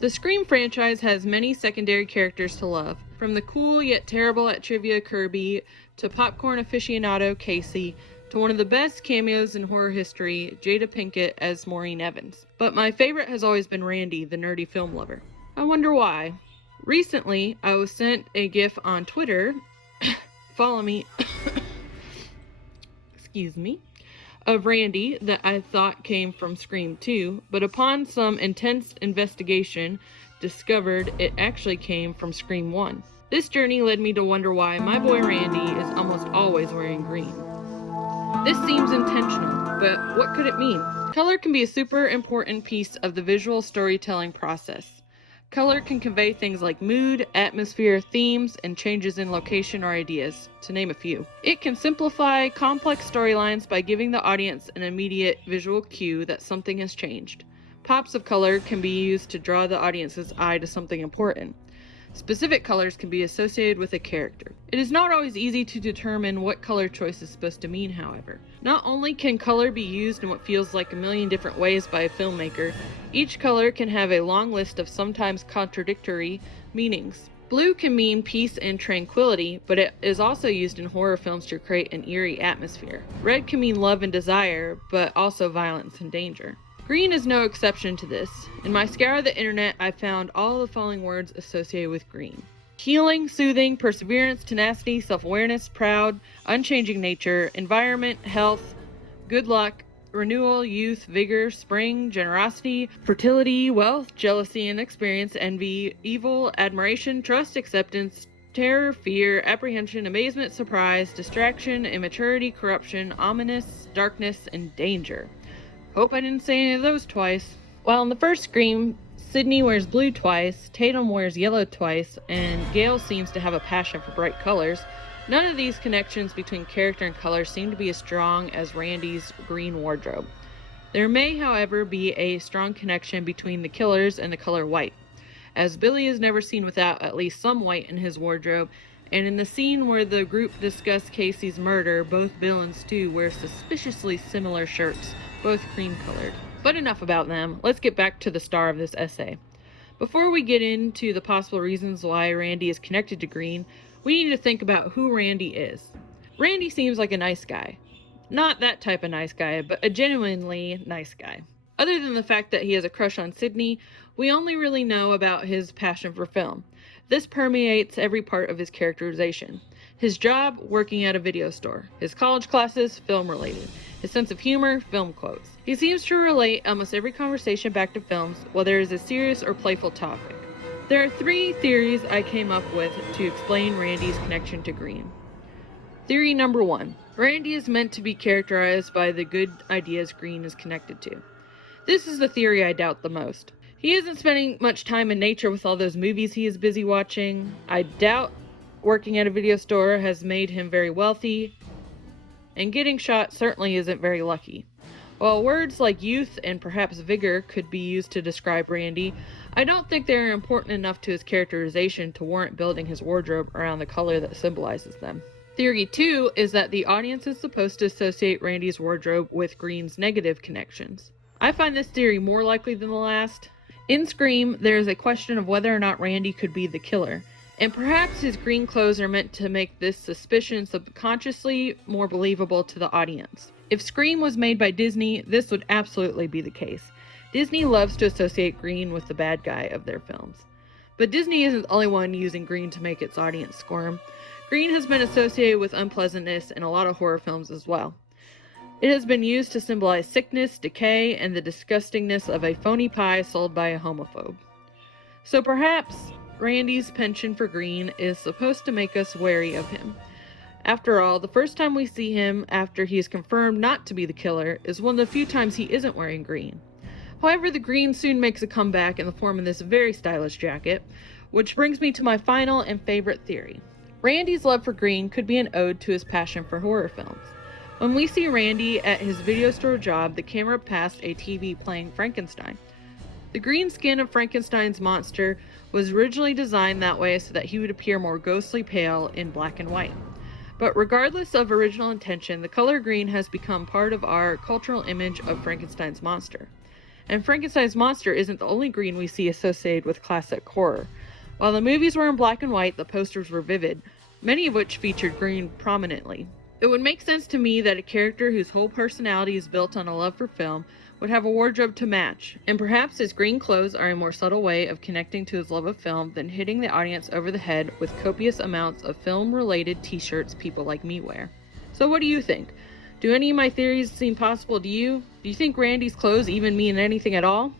The Scream franchise has many secondary characters to love, from the cool yet terrible at trivia Kirby, to popcorn aficionado Casey, to one of the best cameos in horror history, Jada Pinkett as Maureen Evans. But my favorite has always been Randy, the nerdy film lover. I wonder why. Recently, I was sent a GIF on Twitter, follow me, excuse me, of Randy that I thought came from Scream 2, but upon some intense investigation, discovered it actually came from Scream 1. This journey led me to wonder why my boy Randy is almost always wearing green. This seems intentional, but what could it mean? Color can be a super important piece of the visual storytelling process. Color can convey things like mood, atmosphere, themes, and changes in location or ideas, to name a few. It can simplify complex storylines by giving the audience an immediate visual cue that something has changed. Pops of color can be used to draw the audience's eye to something important. Specific colors can be associated with a character. It is not always easy to determine what color choice is supposed to mean, however. Not only can color be used in what feels like a million different ways by a filmmaker, each color can have a long list of sometimes contradictory meanings. Blue can mean peace and tranquility, but it is also used in horror films to create an eerie atmosphere. Red can mean love and desire, but also violence and danger. Green is no exception to this. In my scour of the internet, I found all the following words associated with green: healing, soothing, perseverance, tenacity, self-awareness, proud, unchanging nature, environment, health, good luck, renewal, youth, vigor, spring, generosity, fertility, wealth, jealousy and experience, envy, evil, admiration, trust, acceptance, terror, fear, apprehension, amazement, surprise, distraction, immaturity, corruption, ominous, darkness, and danger. Hope I didn't say any of those twice. While in the first Scream, Sydney wears blue twice, Tatum wears yellow twice, and Gail seems to have a passion for bright colors, none of these connections between character and color seem to be as strong as Randy's green wardrobe. There may, however, be a strong connection between the killers and the color white, as Billy is never seen without at least some white in his wardrobe, and in the scene where the group discuss Casey's murder, both Bill and Stu wear suspiciously similar shirts, both cream-colored. But enough about them. Let's get back to the star of this essay. Before we get into the possible reasons why Randy is connected to green, we need to think about who Randy is. Randy seems like a nice guy. Not that type of nice guy, but a genuinely nice guy. Other than the fact that he has a crush on Sydney, we only really know about his passion for film. This permeates every part of his characterization. His job, working at a video store. His college classes, film-related. His sense of humor, film quotes. He seems to relate almost every conversation back to films, whether it is a serious or playful topic. There are 3 theories I came up with to explain Randy's connection to green. Theory number 1. Randy is meant to be characterized by the good ideas green is connected to. This is the theory I doubt the most. He isn't spending much time in nature with all those movies he is busy watching. I doubt working at a video store has made him very wealthy, and getting shot certainly isn't very lucky. While words like youth and perhaps vigor could be used to describe Randy, I don't think they are important enough to his characterization to warrant building his wardrobe around the color that symbolizes them. Theory 2 is that the audience is supposed to associate Randy's wardrobe with green's negative connections. I find this theory more likely than the last. In Scream, there is a question of whether or not Randy could be the killer, and perhaps his green clothes are meant to make this suspicion subconsciously more believable to the audience. If Scream was made by Disney, this would absolutely be the case. Disney loves to associate green with the bad guy of their films. But Disney isn't the only one using green to make its audience squirm. Green has been associated with unpleasantness in a lot of horror films as well. It has been used to symbolize sickness, decay, and the disgustingness of a phony pie sold by a homophobe. So perhaps Randy's penchant for green is supposed to make us wary of him. After all, the first time we see him after he is confirmed not to be the killer is one of the few times he isn't wearing green. However, the green soon makes a comeback in the form of this very stylish jacket, which brings me to my final and favorite theory. Randy's love for green could be an ode to his passion for horror films. When we see Randy at his video store job, the camera passed a TV playing Frankenstein. The green skin of Frankenstein's monster was originally designed that way so that he would appear more ghostly pale in black and white. But regardless of original intention, the color green has become part of our cultural image of Frankenstein's monster. And Frankenstein's monster isn't the only green we see associated with classic horror. While the movies were in black and white, the posters were vivid, many of which featured green prominently. It would make sense to me that a character whose whole personality is built on a love for film would have a wardrobe to match, and perhaps his green clothes are a more subtle way of connecting to his love of film than hitting the audience over the head with copious amounts of film-related t-shirts people like me wear. So what do you think? Do any of my theories seem possible to you? Do you think Randy's clothes even mean anything at all?